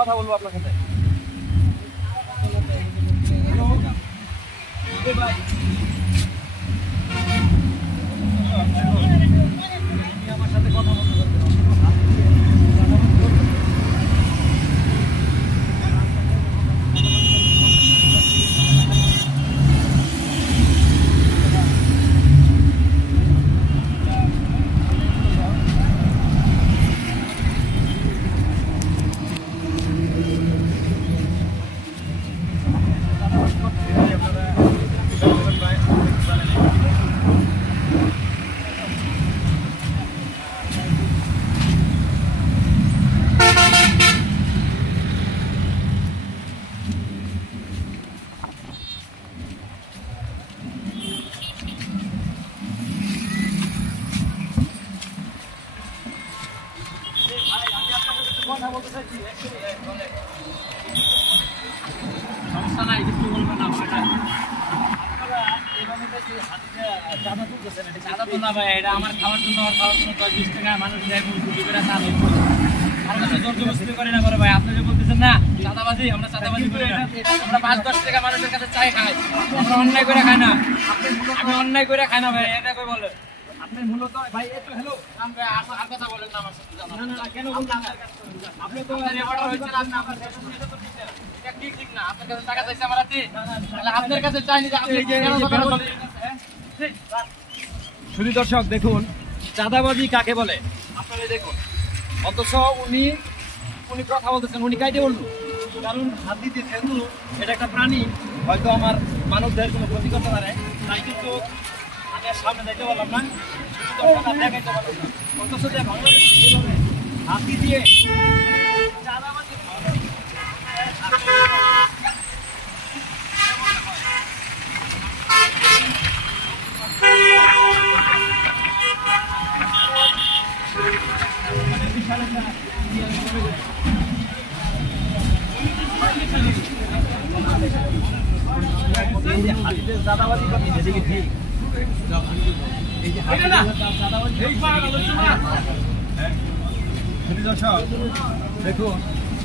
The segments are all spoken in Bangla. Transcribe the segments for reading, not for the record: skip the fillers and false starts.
কথা বলবো আপনার সাথে। আমার সাথে কথা বলতে পারবেন। সমস্যা নাই, কিছু বলবেন না। চাঁদা তো না ভাই, এটা আমার খাওয়ার জন্য 10-20 টাকা মানুষ দেয়, করে চাঁদ জবরদস্তি করে না করে ভাই। আপনি যে বলতেছেন না চাঁদাবাজি, আমরা চাঁদাবাজি করি না, আমরা 5-10 টাকা মানুষের কাছে চাই খাই, আমরা অন্যায় করে খাই না। আমি অন্যায় করে খাই না ভাই, এটা কই বলে আপনি মূলত ভাই। একটু হ্যালো আর কথা বলেন না আমার সাথে। না কেন বলছেন আপনি? তো রেকর্ডার হইছেন আপনি, আপনার এটা তো ঠিক না। আপনার কাছে টাকা চাইছে আমার হাতে, তাহলে আপনার কাছে চাইনি যে আপনি কেন কথা বলেন? শুধু দর্শক দেখুন চাঁদাবাজি কাকে বলে আপনারা দেখুন। অথচ উনি কথা বলতেছেন, উনি কাইটে বললো, কারণ হাত দিতে যেহেতু এটা একটা প্রাণী, হয়তো আমার মানবদের কোনো ক্ষতি করতে পারে, তাই কিন্তু আমি সামনে যাইতে পারলাম না, দেখাইতে পারলাম না। অথচ যে বাংলাদেশ এইভাবে হাতি দিয়ে চাঁদাবাজি চাঁদাবাজি করছে ঠিক ঠিক। দর্শক দেখুন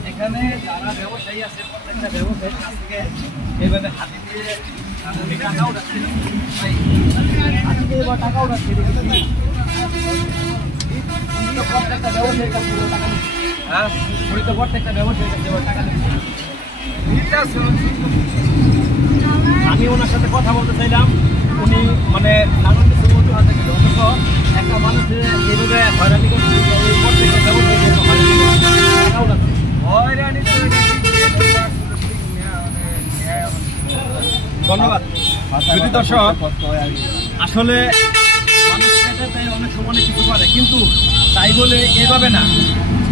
এখানে যারা ব্যবসায়ী আছে প্রত্যেকটা ব্যবসায়ীর কাছ থেকে এইভাবে হাতি দিয়ে টাকা উঠাচ্ছে, হাতি দিয়ে এবার টাকা উঠাচ্ছে। প্রত্যেকটা ব্যবসায়ীর কাছ থেকে টাকা নিচ্ছে, হ্যাঁ উনি তো প্রত্যেকটা ব্যবসায়ীর কাছে এবার টাকা নিচ্ছে। আমি ওনার সাথে কথা বলতে চাইলাম, উনি মানে নানান কিছু অজুহাত দিল, অথচ একটা মানুষের এইভাবে হয়রানি করছে, প্রত্যেকটা ব্যবসায়ী টাকা উঠাচ্ছে। ধন্যবাদ। যদি দর্শক আসলে মানুষ অনেক সময় অনেক কিছু করে, কিন্তু তাই বলে এভাবে না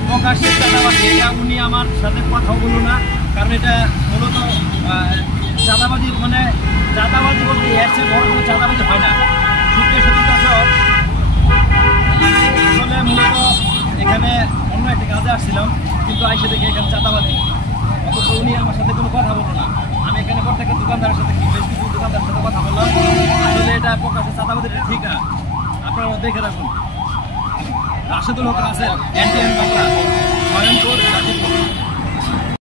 প্রকাশ্যে চাঁদাবাজি, এটা উনি আমার সাথে কথাও বলল না, কারণ এটা মূলত চাঁদাবাজি মানে চাঁদাবাজি বলতে এর চেয়ে বড় কোনো চাঁদাবাজি হয় না। সত্যি সত্যি দর্শক আসলে মূলত এখানে অন্য একটা কাজে আসছিলাম, কিন্তু আইসে দেখে এখানে চাঁদাবাজি, অথচ উনি আমার সাথে কোনো কথা বললো না। আমি এখানে প্রত্যেকটা দোকানদারের সাথে বেশ কিছু দোকানদারের সাথে কথা বললাম, আসলে এটা প্রকাশ্যে চাঁদাবাজি ঠিক না, আপনারা দেখে রাখুন। রাশেদুল হক আছেন, NTN বাংলা, নয়নপুর, গাজীপুর।